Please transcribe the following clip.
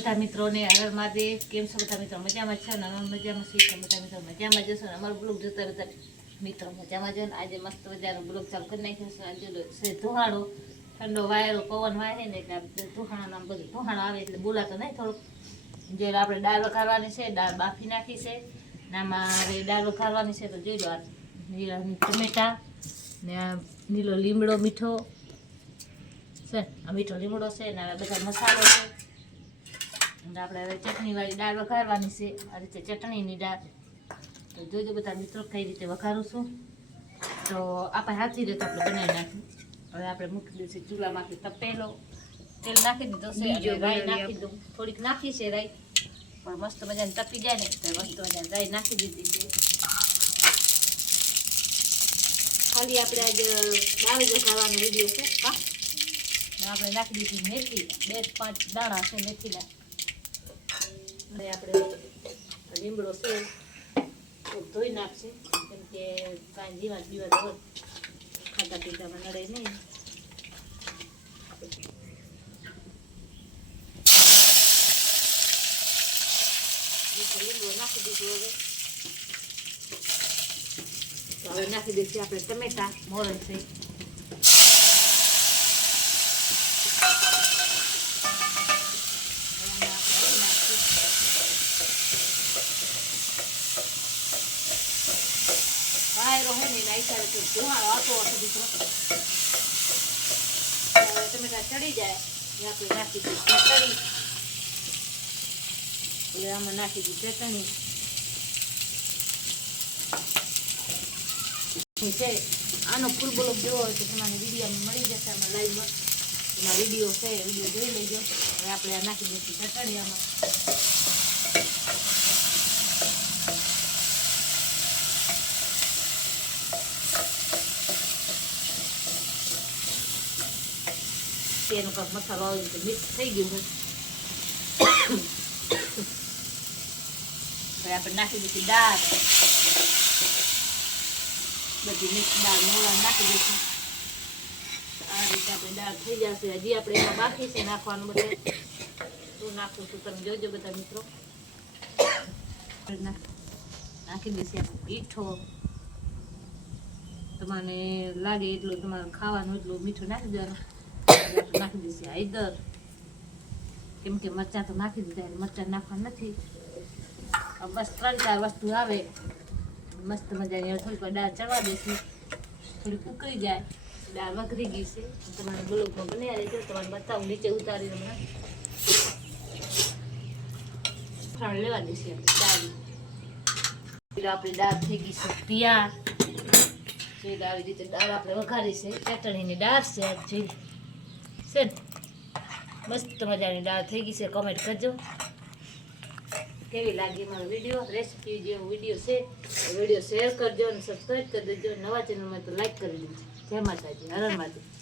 બધા મિત્રોને હર મહાદેવ, કેમ છો બધા મિત્રો? મજામાં છે? ને અમે મજામાં છીએ બધા મિત્રો મજામાં જશો ને? અમારો બ્લોગ જોતા બધા મિત્રો મજામાં જો ને? આજે મસ્ત મજાનો બ્લોગ ચાલુ કરી નાખ્યો આજે છે ધુહાડો. ઠંડો વાયરો, પવન વાય ને એટલે આ બધું ધુહાણા બધું ધુહાણો આવે એટલે બોલાતો નહીં થોડુંક. જે આપણે દાળ વઘારવાની છે, દાળ બાફી નાખી છે. આમાં હવે દાળ વઘારવાની છે તો જોઈ લો લીલા ટમેટા ને લીલો લીમડો મીઠો છે. આ મીઠો લીમડો છે ને બધા મસાલો છે. અને આપણે હવે ચટણીવાળી દાળ વઘારવાની છે. આ રીતે ચટણીની દાળ. તો જોજો બધા મિત્રો કઈ રીતે વઘારું છું. તો આપણે હાથી રીતે આપણે બનાવી નાખ્યું હવે આપણે મૂકી દઈશું ચૂલામાંથી તપેલો. તેલ નાખી દીધો છે રાઈ નાખી દઉં. થોડીક નાખી છે રાઈ. પણ મસ્ત મજાને તપી જાય ને તો મસ્ત મજાને રાઈ નાખી દીધી છે. ખાલી આપણે આજે દાળ વઘારવાનો વીડિયો છે. હા? આપણે નાખી દીધી મેથી. બે પાંચ દાણા છે મેથીના. અને આપણે લીમડો છે તો ધોઈ નાખશે કેમ કે કાંઈ જીવાત બીવાત હોય ખાતા પીતામાં નડે નહીં લીમડો નાખી દીધું હવે તો હવે નાખી દઈશું આપણે ટમેટા મોરન છે આનો ફૂલ બ્લોગ જોવો હોય તો તમારે વિડીયોમાં મળી જશે આમાં લાઈવમાં એમાં વીડિયો છે વીડિયો જોઈ લેજો હવે આપણે નાખી દઈશું ચટણી આમાં તેનો કાંક મસાલો આવી રીતે મિક્સ થઈ ગયું છે. હવે આપણે નાખી દઈશું દાળ. બધી મિક્સ દાળ મોળા નાખી દઈશું. આ રીતે આપણે દાળ થઈ જશે. હજી આપણે એમાં બાકી છે નાખવાનું બધે. શું નાખું છું. તમે જોજો બધા મિત્રો. નાખી દઈશું આપણે મીઠો. તમારે લાગે એટલું તમારે ખાવાનું એટલું મીઠું નાખી દેવાનું. નાખી દઈશું હળદર કેમ કે મરચાં તો નાખી દીધા એટલે નાખવા નથી. બસ ત્રણ ચાર વસ્તુ આવે. મસ્ત મજાની. થોડીક દાળ ચડવા દઈશું થોડીક ઉકળી જાય. દાળ વઘરી ગઈ છે. તમારે બ્લોગમાં બન્યા રહેજો. તમારે બતાવું, નીચે ઉતારી ફાળ લેવા દઈશું આપણે દાળ. આપણી દાળ થઈ ગઈ છે તૈયાર. જે આવી રીતે દાળ આપણે વઘારી છે. ચટણીની દાળ છે આ જે છે મસ્ત મજાની દાળ થઈ ગઈ છે. કમેન્ટ કરજો. કેવી લાગી મારો વીડિયો રેસીપી જેવો વીડિયો છે. વીડિયો શેર કરજો અને સબસ્ક્રાઈબ કરી દેજો. નવા ચેનલમાં તો લાઈક કરી દેજો. જય માતાજી. હરણ માતાજી